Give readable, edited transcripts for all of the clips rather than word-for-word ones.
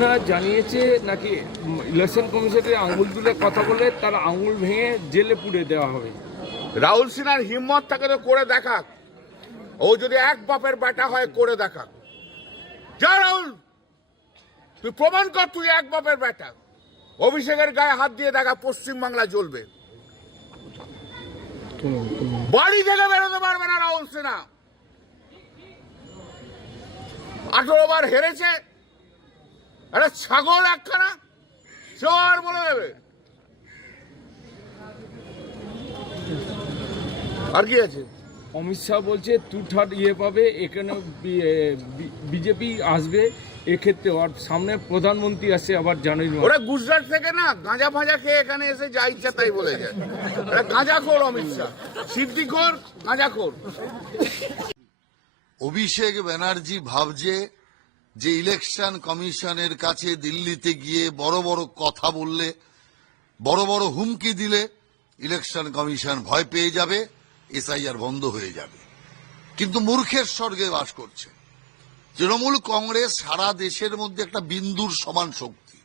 তারা জানিয়েছে নাকি ইলেকশন কমিশনের আঙুল তুলে কথা বলে তার আঙুল ভেঙে জেলে পুড়ে দেওয়া হবে। রাহুল সিনহার হিম্মত থাকে তো করে দেখাক। ও যদি এক বাপের বেটা হয় করে দেখাক। যা রাহুল, তুই প্রমাণ কর তুই এক বাপের বেটা। অভিষেকের গায়ে হাত দিয়ে দেখা, পশ্চিমবাংলা জ্বলবে। বাড়ি থেকে বেরোতে পারবে না রাহুল সিনহা। 18 বার হেরেছে, আরে ছাগল একখানা, সবার বলে দেবে। আর কি আছে? অমিত শাহ বলছে টুঠাট পাবে, এখানে বিজেপি আসবে এক্ষেত্রে। আর সামনে প্রধানমন্ত্রী আসে আবার জানুয়ারি। ওরা গুজরাট থেকে না গাঁজা ফাঁজা খেয়ে এখানে এসে যা ইচ্ছা তাই বলে যায়। গাঁজাখোর অমিত শাহ, সিদ্দিখোর, গাঁজাখোর। অভিষেক ব্যানার্জি ভাবছে যে ইলেকশন কমিশনের কাছে দিল্লিতে গিয়ে বড় বড় কথা বললে, বড় বড় হুমকি দিলে ইলেকশন কমিশন ভয় পেয়ে যাবে, এসআইআর বন্ধ হয়ে যাবে। কিন্তু মূর্খের স্বর্গে বাস করছে। তৃণমূল কংগ্রেস সারা দেশের মধ্যে একটা বিন্দুর সমান শক্তি।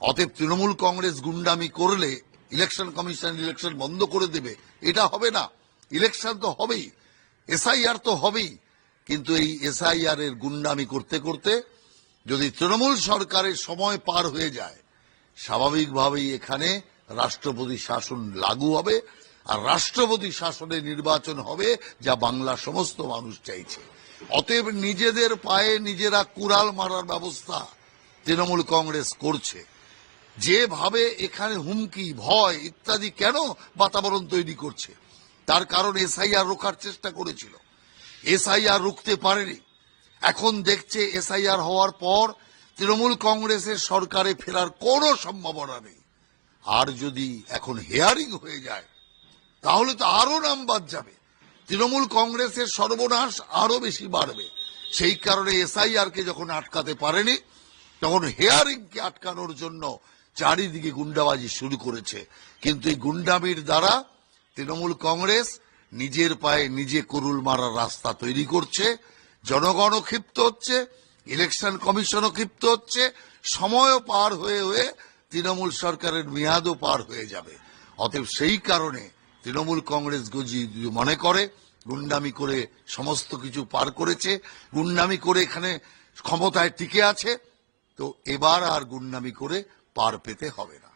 অতএব তৃণমূল কংগ্রেস গুন্ডামি করলে ইলেকশন কমিশন ইলেকশন বন্ধ করে দেবে, এটা হবে না। ইলেকশন তো হবেই, এসআইআর তো হবেই। কিন্তু এই এসআইআর এর গুন্ডামি করতে করতে যদি তৃণমূল সরকারের সময় পার হয়ে যায়, স্বাভাবিকভাবেই এখানে রাষ্ট্রপতি শাসন লাগু হবে। আর রাষ্ট্রপতি শাসনে নির্বাচন হবে, যা বাংলার সমস্ত মানুষ চাইছে। অতএব নিজেদের পায়ে নিজেরা কুড়াল মারার ব্যবস্থা তৃণমূল কংগ্রেস করছে। যেভাবে এখানে হুমকি, ভয় ইত্যাদি কেন বাতাবরণ তৈরি করছে, তার কারণ এসআইআর রোখার চেষ্টা করেছিল, এসআইআর রুখতে পারেনি। এখন দেখছে এসআইআর হওয়ার পর তৃণমূল কংগ্রেসের সরকারে ফেরার কোনো সম্ভাবনা নেই। আর যদি এখন হিয়ারিং হয়ে যায় তাহলে তো আরো নাম বাদ যাবে, তৃণমূল কংগ্রেসের সর্বনাশ আরো বেশি বাড়বে। সেই কারণে এসআইআর কে যখন আটকাতে পারেনি, তখন হিয়ারিং কে আটকানোর জন্য চারিদিকে গুন্ডাবাজি শুরু করেছে। কিন্তু এই গুন্ডামির দ্বারা তৃণমূল কংগ্রেস নিজের পায়ে নিজে কুড়ুল মারার রাস্তা তৈরি করছে। জনগণও ক্ষিপ্ত হচ্ছে, ইলেকশন কমিশনও ক্ষিপ্ত হচ্ছে, সময়ও পার হয়ে হয়ে তৃণমূল সরকারের মেয়াদও পার হয়ে যাবে। অতএব সেই কারণে তৃণমূল কংগ্রেস মনে করে গুন্ডামি করে সমস্ত কিছু পার করেছে, গুন্ডামি করে এখানে ক্ষমতায় টিকে আছে, তো এবার আর গুন্ডামি করে পার পেতে হবে না।